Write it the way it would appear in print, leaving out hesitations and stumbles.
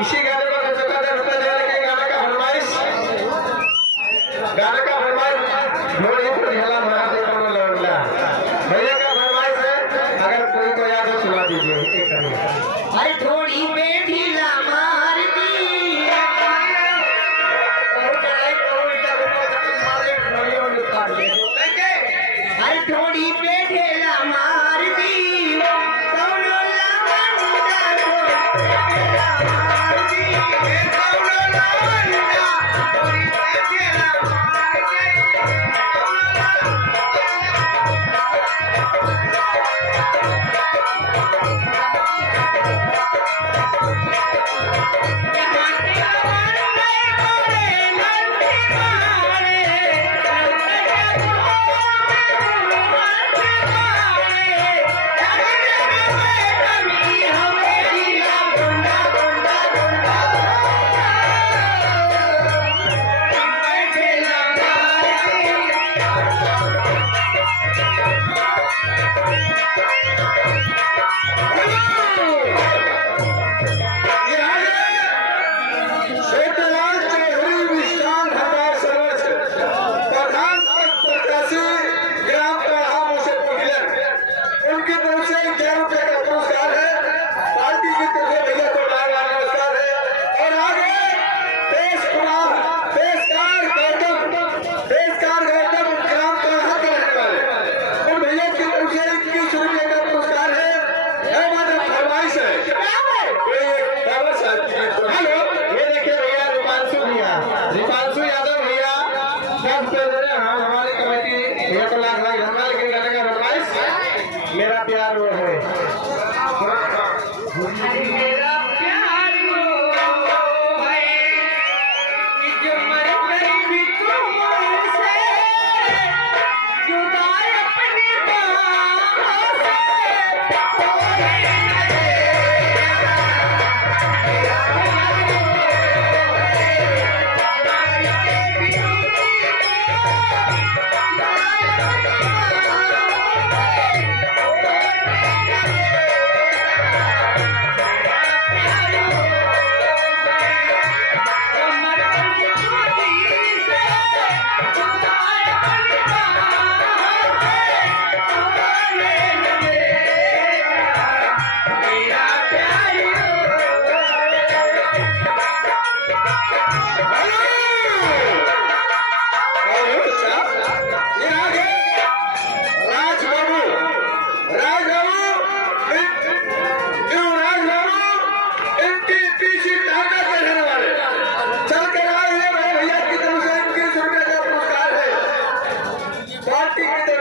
इसी गाने पर 75,000 रुपए देने के गाने का फरमाइश ढोली पर झला मारा दे कौन लौंडा भैया का फरमाइश है। अगर कोई को याद हो सुना दीजिए। अरे थोड़ी में ढीला मार दी अरे थोड़ी पे ढेला मार दी कौनो लवंडा को ढेला मार दी कौनो लवंडा थोड़ी पे ढेला मार दी मेरा प्यार वो है मेरा प्यार वो है कि जो मर गई भी तुमसे जुदा अपनी बाहों से कोई न देगा। मेरा प्यार वो है कि भी तुमसे जुदा अपनी पार्टी की